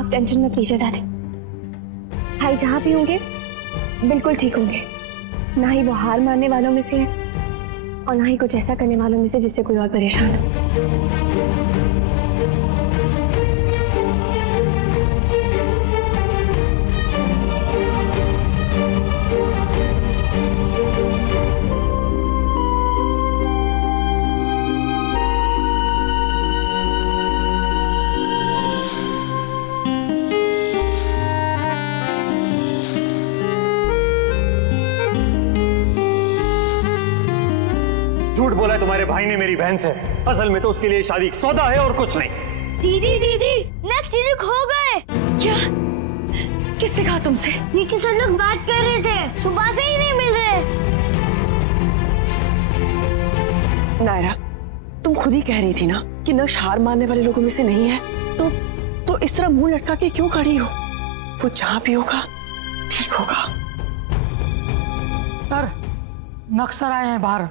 आप टेंशन मत लीजिए दादी, भाई जहाँ भी होंगे बिल्कुल ठीक होंगे। ना ही वो हार मानने वालों में से है और ना ही कुछ ऐसा करने वालों में से जिससे कोई और परेशान हो। झूठ बोला है तुम्हारे भाई ने मेरी बहन से। असल में तो उसके लिए शादी एक सौदा है और कुछ नहीं। दीदी दीदी नेक्स्ट चीज खो गए। क्या? किसने कहा तुमसे? नीचे सब लोग बात कर रहे थे, सुबह से ही नहीं मिल रहे। नायरा, तुम खुद ही कह रही थी ना कि नक्श हार मानने वाले लोगों में से नहीं है, तो इस तरह मुंह लटका के क्यों खड़ी हो? वो जहां भी होगा ठीक होगा। सर, नक्श सर आए हैं बाहर।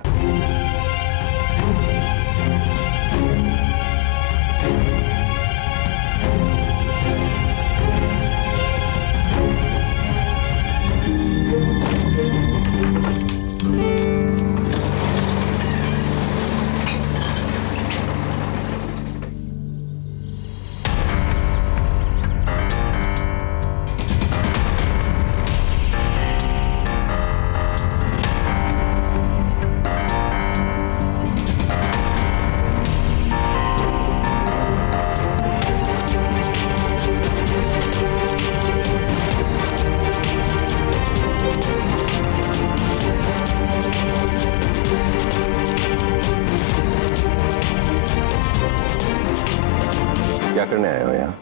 क्या करने आए हो यहाँ?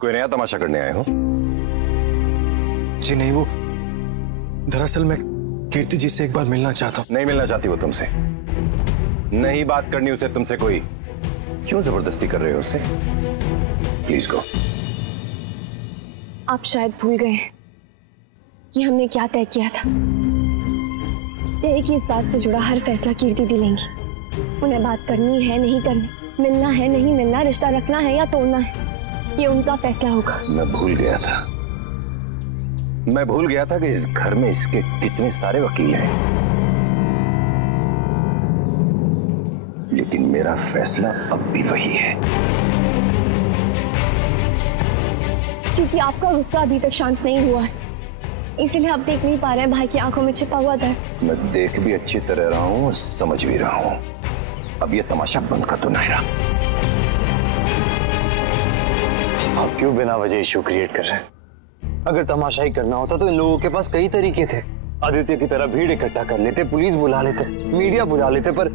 कोई नया तमाशा करने आए हो? जी नहीं, वो दरअसल मैं कीर्ति जी से एक बार मिलना चाहता हूँ। नहीं मिलना चाहती वो तुमसे? नहीं बात करनी उसे तुमसे कोई? क्यों जबरदस्ती कर रहे हो उससे? Please go. आप शायद भूल गए कि हमने क्या तय किया था। तय कि इस बात से जुड़ा हर फैसला कीर्ति दी लेंगी। उन्हें बात करनी है नहीं करनी, मिलना है नहीं मिलना, रिश्ता रखना है या तोड़ना है, ये उनका फैसला होगा। मैं भूल गया था कि इस घर में इसके कितने सारे वकील हैं, लेकिन मेरा फैसला अब भी वही है। क्योंकि आपका गुस्सा अभी तक शांत नहीं हुआ है, इसीलिए आप देख नहीं पा रहे हैं भाई की आंखों में छिपा हुआ दर्द। मैं देख भी अच्छी तरह रहा हूं और समझ भी रहा हूं। अब ये तमाशा बंद कर दो नायरा। आप क्यों बिना वजह इश्यू क्रिएट कर रहे हैं? अगर तमाशा ही करना होता तो इन लोगों के पास कई तरीके थे। आदित्य की तरह भीड़ इकट्ठा कर लेते, पुलिस बुला लेते, मीडिया बुला लेते, पर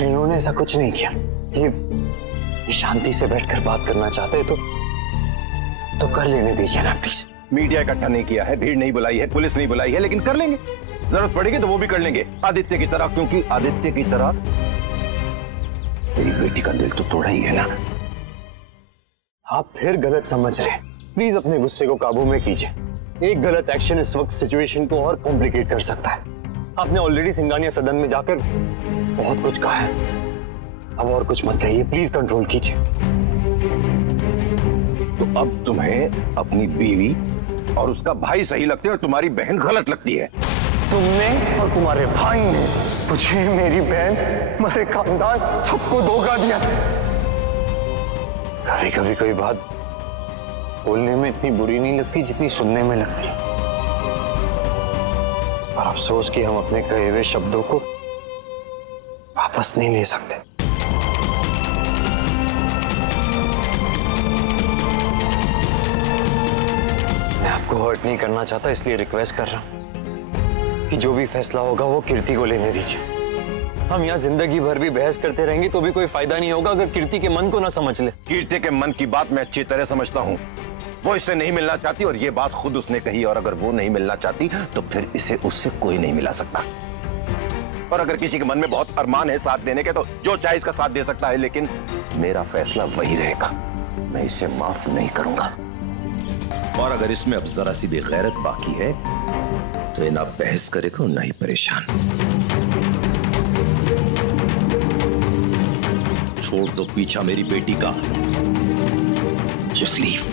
इन्होंने ऐसा कुछ नहीं किया। ये शांति से बैठकर बात करना चाहते तो कर लेने दीजिए ना प्लीज। मीडिया इकट्ठा नहीं किया है, भीड़ नहीं बुलाई है, पुलिस नहीं बुलाई है, लेकिन कर लेंगे। जरूरत पड़ेगी तो वो भी कर लेंगे आदित्य की तरह, क्योंकि आदित्य की तरह तेरी बेटी का दिल तो तोड़ा ही है ना। आप फिर गलत समझ रहे हैं। प्लीज अपने गुस्से को काबू में कीजिए। एक गलत एक्शन इस वक्त सिचुएशन को और कॉम्प्लिकेट कर सकता है। आपने ऑलरेडी सिंघानिया सदन में जाकर बहुत कुछ कहा है, अब और कुछ मत कहिए, प्लीज कंट्रोल कीजिए। तो अब तुम्हें अपनी बीवी और उसका भाई सही लगते हैं और तुम्हारी बहन गलत लगती है। तुमने और तुम्हारे भाई ने मुझे, मेरी बहन, मेरे खानदान सबको धोखा दिया। कभी कभी कोई बात बोलने में इतनी बुरी नहीं लगती जितनी सुनने में लगती है। और अफसोस कि हम अपने कहे हुए शब्दों को वापस नहीं ले सकते। मैं आपको हर्ट नहीं करना चाहता, इसलिए रिक्वेस्ट कर रहा हूं कि जो भी फैसला होगा वो कीर्ति को लेने दीजिए। हम यहाँ जिंदगी भर भी बहस करते रहेंगे तो भी कोई फायदा नहीं होगा अगर कीर्ति के मन को ना समझ ले। कीर्ति के मन की बात मैं अच्छी तरह समझता हूँ। वो इससे नहीं मिलना चाहती और ये बात खुद उसने कही, और अगर वो नहीं मिलना चाहती तो फिर इसे उससे कोई नहीं मिला सकता। और अगर किसी के मन में बहुत अरमान है साथ देने के तो जो चाहे इसका साथ दे सकता है, लेकिन मेरा फैसला वही रहेगा। मैं इसे माफ नहीं करूंगा। और अगर इसमें अब जरा सी भी गैरत बाकी है तो ये ना बहस करेगा ना ही परेशान। छोड़ दो पीछा मेरी बेटी का। Just leave.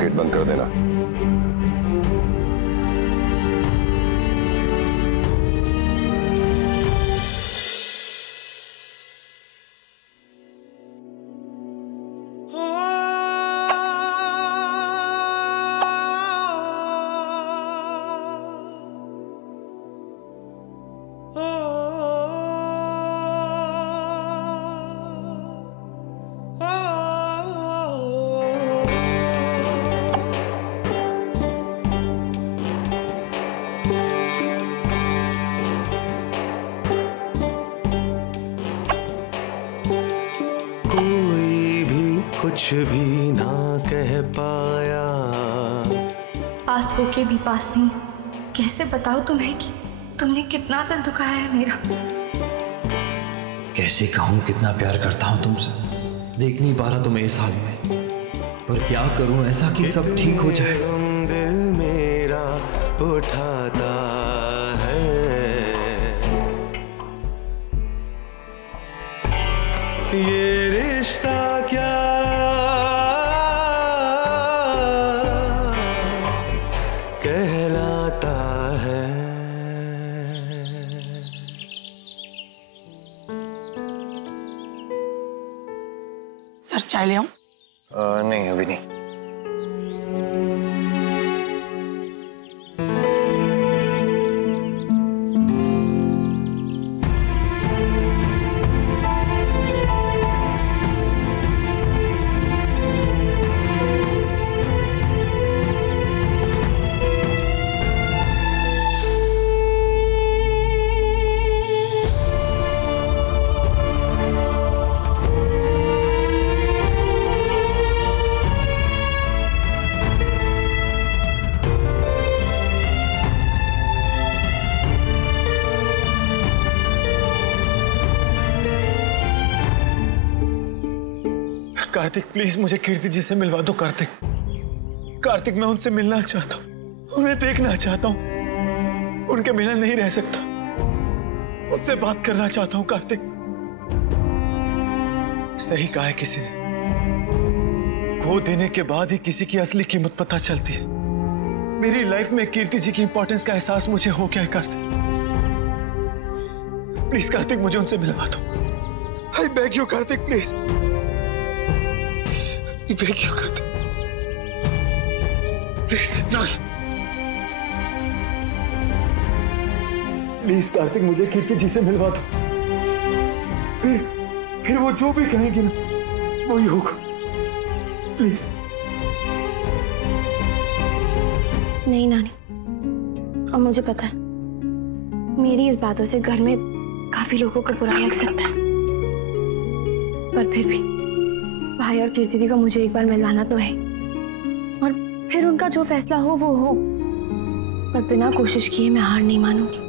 गेट बंद कर देना। कुछ भी ना कह पाया। पास होके भी पास नहीं। कैसे बताओ तुम्हें कि तुमने कितना दिल दुखाया है मेरा। कैसे कहूँ कितना प्यार करता हूँ तुमसे। देख नहीं पा रहा तुम्हें इस हाल में, पर क्या करूँ ऐसा कि सब ठीक हो जाए। दिल मेरा उठाता है, ये रिश्ता क्या कहलाता है। सर चाय ले आऊं? नहीं अभी नहीं। कार्तिक प्लीज मुझे कीर्ति जी से मिलवा दो। कार्तिक, कार्तिक मैं उनसे मिलना चाहता हूँ, उन्हें देखना चाहता हूँ, उनके बिना नहीं रह सकता, उनसे बात करना चाहता हूँ। कार्तिक सही कहा है किसी ने, खो देने के बाद ही किसी की असली कीमत पता चलती है। मेरी लाइफ में कीर्ति जी की इंपॉर्टेंस का एहसास मुझे हो गया है। कार्तिक प्लीज, कार्तिक मुझे उनसे मिलवा दो। I beg you Kartik, please क्या करते प्लीज कार्तिक मुझे कीर्ति जी से मिलवा दो। फिर वो जो भी कहेंगी ना वही होगा। प्लीज। नहीं नानी, अब मुझे पता है मेरी इस बातों से घर में काफी लोगों को बुरा लग सकता है, पर फिर भी भाई और कीर्ति दी को मुझे एक बार मिलवाना तो है, और फिर उनका जो फैसला हो वो हो, पर बिना कोशिश किए मैं हार नहीं मानूंगी।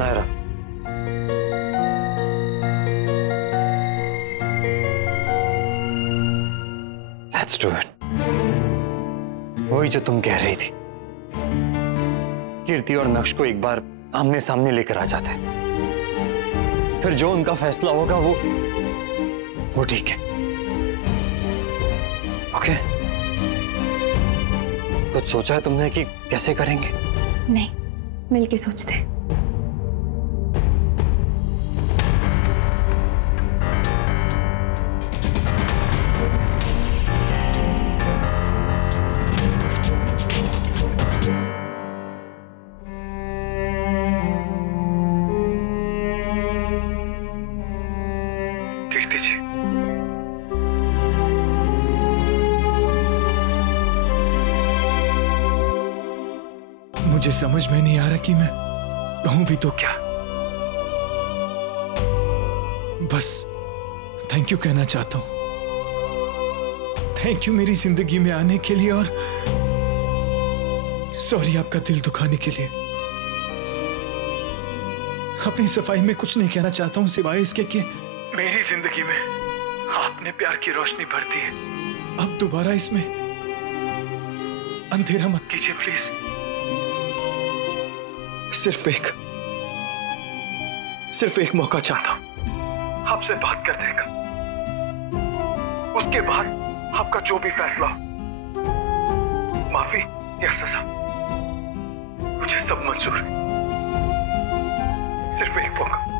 Naira, Let's do it. वही जो तुम कह रही थी, कीर्ति और नक्श को एक बार आमने सामने लेकर आ जाते, फिर जो उनका फैसला होगा वो ठीक है। ओके? कुछ सोचा है तुमने कि कैसे करेंगे? नहीं, मिलके सोचते हैं। कीर्ति जी, मुझे समझ में नहीं आ रहा कि मैं कहूं भी तो क्या, बस थैंक यू कहना चाहता हूं। थैंक यू मेरी जिंदगी में आने के लिए, और सॉरी आपका दिल दुखाने के लिए। अपनी सफाई में कुछ नहीं कहना चाहता हूं सिवाय इसके कि मेरी जिंदगी में आपने प्यार की रोशनी भर दी है। अब दोबारा इसमें अंधेरा मत कीजिए प्लीज। सिर्फ एक मौका चाहता हूं आपसे बात करने का। उसके बाद आपका जो भी फैसला, माफी या सजा, मुझे सब मंजूर है। सिर्फ एक मौका।